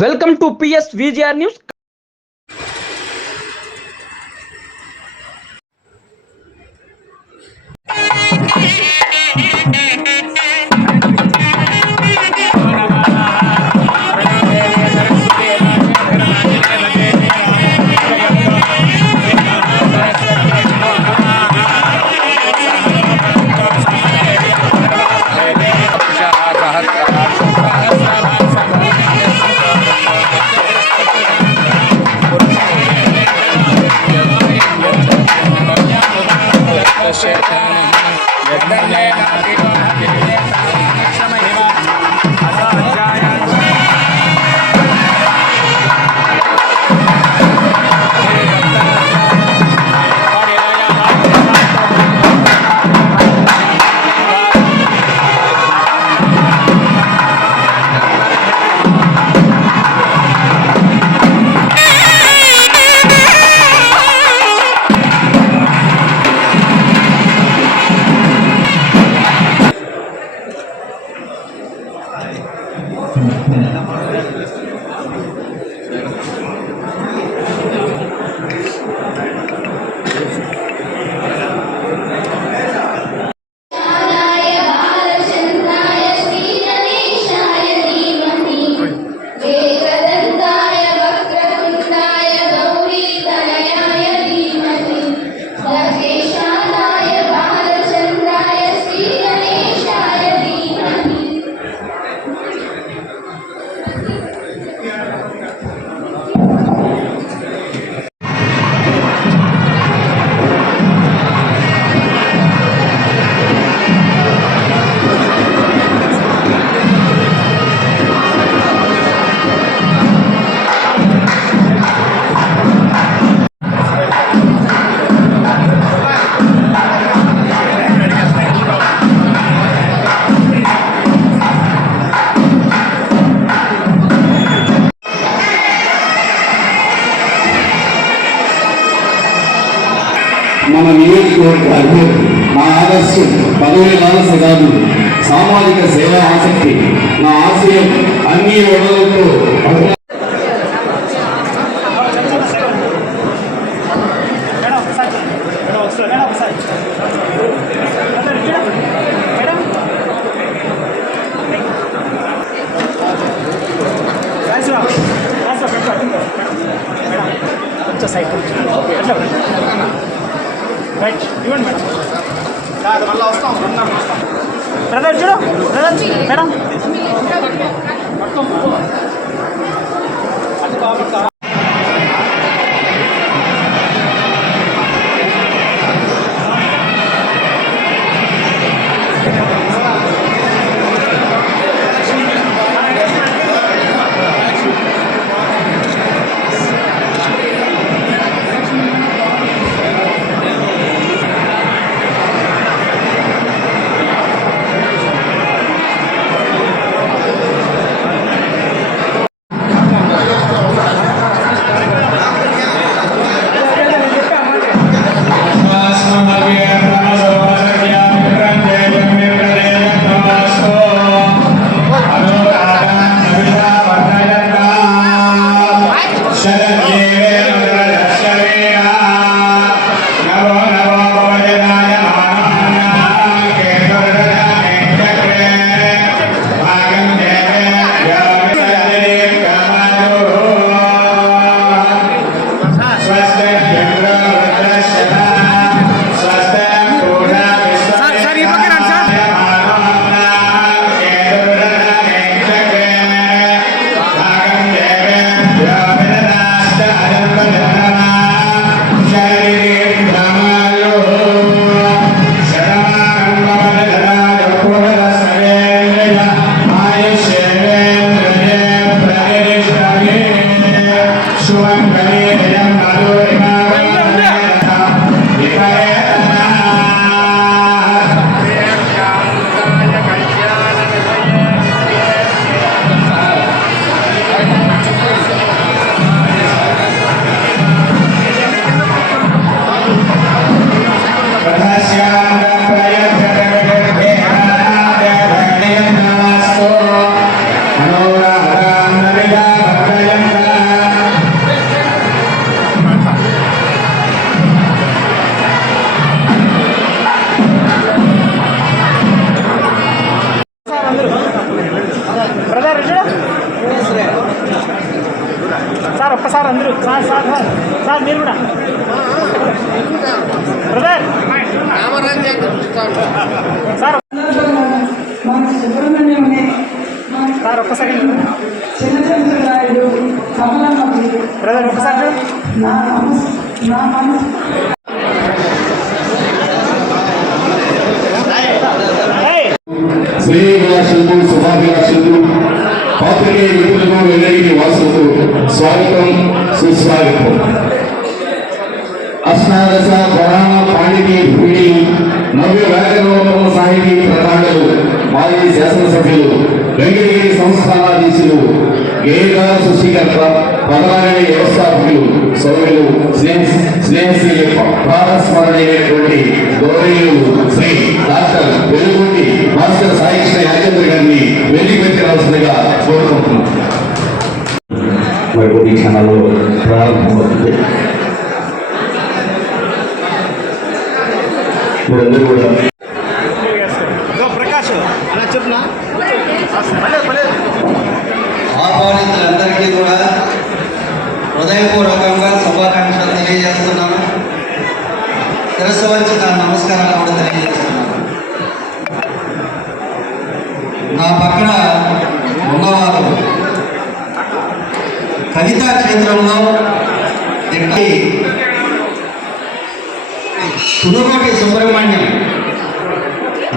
Welcome to P S V G R news నియోజకవర్గ నా ఆదర్శం. పదవి ఆలస్య కాదు. సామాజిక సేవా ఆసక్తి. నా ఆశయం అన్ని వడలతో బ్రదర్ చూడు. Brother madam. ఏయ్, శ్రేయభిలాషులకు శుభాభిలాషులు పాత్రికే మిత్రులకు వెల్లడికి వాసులకు స్వాగతం సుస్వాగతం అష్టాదశ పురాణ పాండితి భూమి నవ్య వ్యాకరణోత్తమ సాహితీ ప్రధానులు మాజీ శాసనసభ్యులు వెంకటగిరి సంస్థానాధీశులు గేయగార సృష్టికర్త పదనారాయణ వ్యవస్థాపకులు సౌర్యులు స్నేహ స్నేహశ్రీ ప్రాణస్మరణీయమైనటువంటి గౌరవీయులు శ్రీ డాక్టర్ వెలుగుంటి మాస్టర్ సాయికృష్ణ గారిని కోరుకుంటున్నాం మరి క్షణాల్లో ప్రారంభమవుతుంది మీరందరూ కూడా ఇదిగో ప్రకాష్ అలా చెప్పునా పర్లేదు పర్లేదు ఆహ్వానితులందరికీ కూడా హృదయపూర్వకంగా శుభాకాంక్షలు తెలియజేస్తున్నాను శిరస్సు వచ్చి నా నమస్కారాలు కూడా తెలియజేస్తున్నాను నా పక్కన ఉన్నవారు కవితా క్షేత్రంలో దిట్టి పుదుకోటి సుబ్రహ్మణ్యం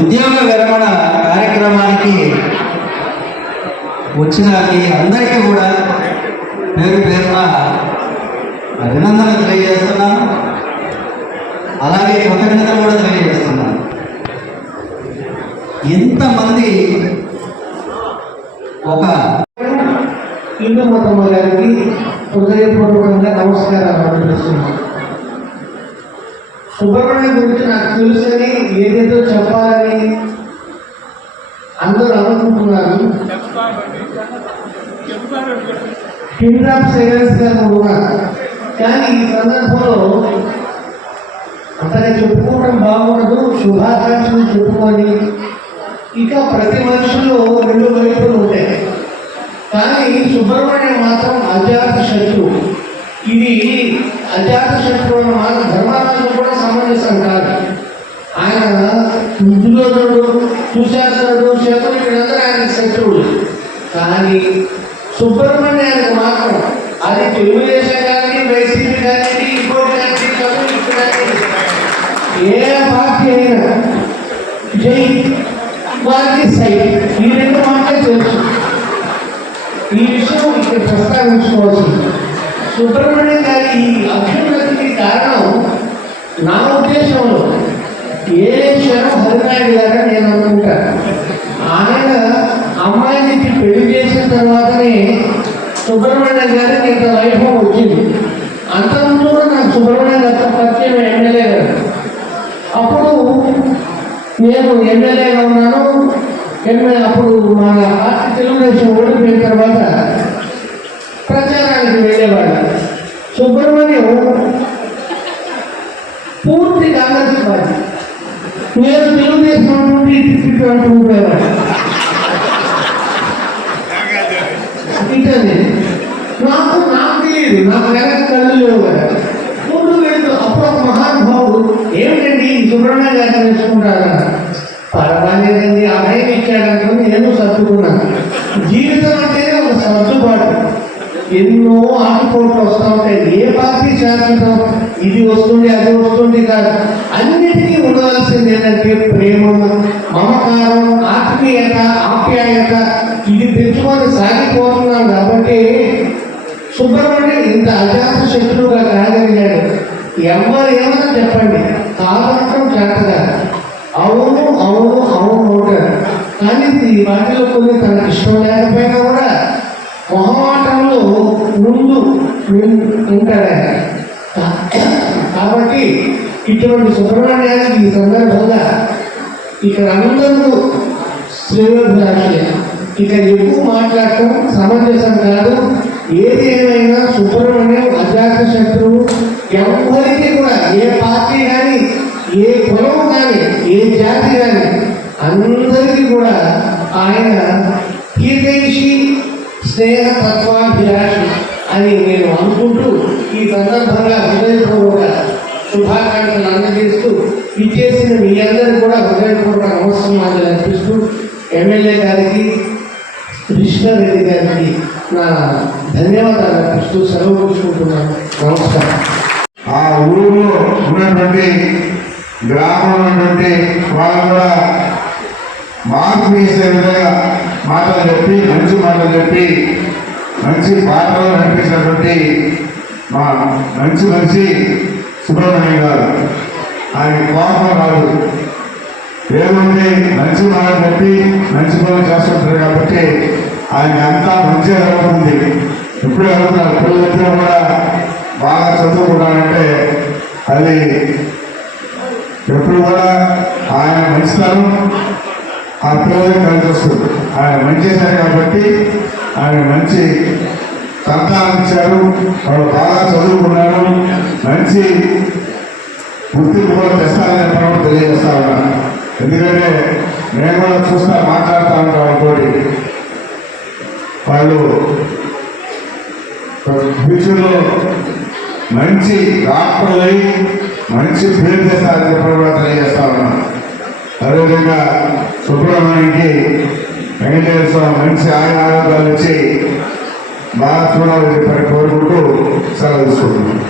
ఉద్యోగ విరమణ కార్యక్రమానికి వచ్చిన మీ అందరికీ కూడా పేరు పేరున అభినందన తెలియజేస్తున్నాను. అలాగే కృతజ్ఞతలు కూడా తెలియజేస్తున్నాను. ఎంతమంది ఒక హిందూ మతమ్మ గారికి హృదయపూర్వకంగా నమస్కారాలు అర్పిస్తున్నాను. సుబ్రహ్మణ్యం గురించి నాకు తెలుసని ఏదేదో చెప్పాలని అందరూ అనుకుంటున్నారు. కింగ్ ఆఫ్ సైలెన్స్ గారు కూడా కానీ ఈ సందర్భంలో అంతగా చెప్పుకోవడం బాగుండదు. శుభాకాంక్షలు చెప్పుకొని ఇక ప్రతి మనుషుల్లో రెండు వైపులు ఉంటాయి. కానీ సుబ్రహ్మణ్యం మాత్రం అజాత శత్రువు. ఇది అజాత శత్రువు అన్న మాట ధర్మారాజు కూడా సమంజసం కాదు. ఆయన దుర్యోధనుడు సుశాసనుడు శత్రుడు వీళ్ళందరూ ఆయన శత్రువులు. కానీ సుబ్రహ్మణ్యానికి మాత్రం అది తెలుగుదేశం కానీ వైసీపీ కానీ ఇంకోటి కానీ ఏ పార్టీ అయినా జై ప్రస్తావించుకోవాల్సింది సుబ్రహ్మణ్యం గారి ఈ అభ్యున్నతికి కారణం నా ఉద్దేశంలో ఏ క్షణం హరినాయుడు గారని నేను అనుకుంటాను ఆయన అమ్మాయికి పెళ్ళి చేసిన తర్వాతనే సుబ్రహ్మణ్యం గారికి ఇంత వైభవం వచ్చింది. అంతకుముందు కూడా నాకు సుబ్రహ్మణ్యం గారితో పరిచయం ఎమ్మెల్యే గారు. అప్పుడు నేను ఎమ్మెల్యేగా ఉన్నాను. ఎమ్మెల్యే అప్పుడు మన తెలుగుదేశం ఓడిపోయిన తర్వాత ప్రచారానికి వెళ్ళేవాడు. సుబ్రహ్మణ్యం పూర్తి కాంగ్రెస్ పార్టీ నేను తెలుగుదేశం నుండి టికెట్ అంటుకునేవాడు ఇతనే నాకు నాకు తెలియదు. నాకు వెనక కళ్ళు లేవు కదా. ముందు వెళ్తూ అప్పుడు ఒక మహానుభావుడు ఏమిటండి సుబ్రహ్మణ్య గారిని నేర్చుకుంటారా ఎన్నో ఆటుపోట్లు వస్తూ ఉంటాయి. ఏ పార్టీ శాసించడం ఇది వస్తుంది అది వస్తుంది కాదు. అన్నిటికీ ఉండాల్సింది ఏంటంటే ప్రేమ మమకారం ఆత్మీయత ఆప్యాయత. ఇది పెంచుకొని సాగిపోతున్నాం కాబట్టి సుబ్రహ్మణ్యం ఇంత అజాత శత్రువుగా కాగలిగాడు ఎవరు ఏమైనా చెప్పండి. కాదనటం చేతగా. అవును అవును అవును అంటారు కానీ ఈ వాటిలో కొన్ని తనకి ఇష్టం ఇటువంటి సుబ్రహ్మణ్యానికి ఈ సందర్భంగా ఇక్కడ అందరూ శ్రేయోభిలాషులే ఇక ఎక్కువ మాట్లాడటం సమంజసం కాదు. ఏది ఏమైనా సుబ్రహ్మణ్యం అజాత శత్రువు ఎవరికి కూడా ఏ పార్టీ కానీ ఏ కులం కానీ ఏ జాతి కానీ అందరికీ కూడా ఆయన కీర్తయిషి స్నేహ తత్వాభిలాషి అని నేను అనుకుంటూ ఈ సందర్భంగా ఇచ్చేసిన మీ అందరూ కూడా హృదయపూర్వక నమస్కారాలు అర్పిస్తూ ఎమ్మెల్యే గారికి కృష్ణారెడ్డి గారికి నా ధన్యవాదాలు అర్పిస్తూ సెలవు తీసుకుంటున్నాను. నమస్కారం. ఆ ఊరిలో ఉన్నటువంటి గ్రామంలో ఉన్నటువంటి వాళ్ళు కూడా మార్పు వేసే విధంగా మాటలు చెప్పి మంచి మాటలు చెప్పి మంచి పాటలు నడిపించినటువంటి మా మంచి మంచి సుబ్రహ్మణ్యం గారు. కలిపి చెప్పి మంచి పనులు చేస్తుంటారు కాబట్టి ఆయన అంతా మంచిగా జరుగుతుంది ఎప్పుడు జరుగుతున్నారు పిల్లలిద్దరూ కూడా బాగా చదువుకున్నారంటే అది ఎప్పుడు కూడా ఆయన మంచితనం ఆ పిల్లలకి కలిసి వస్తుంది. ఆయన మంచి చేశారు కాబట్టి ఆయన మంచి సంతానం ఇచ్చారు. వాళ్ళు బాగా చదువుకున్నారు మంచి గుర్తింపు కూడా తెస్తారని చెప్పడం తెలియజేస్తా ఉన్నాను. ఎందుకంటే నేను కూడా చూస్తా మాట్లాడుతూ ఉంటాం వాళ్ళతోటి వాళ్ళు ఫ్యూచర్లో మంచి డాక్టర్లు అయి మంచి పేరు చేస్తారని చెప్పడం కూడా తెలియజేస్తా ఉన్నాను అదేవిధంగా సుబ్రహ్మణ్యంకి వెంకటేశ్వర స్వామి మంచి ఆయన ఆరోగ్యాలు వచ్చి బాగా చూడాలని చెప్పని కోరుకుంటూ సెలవు తీసుకుంటున్నాను.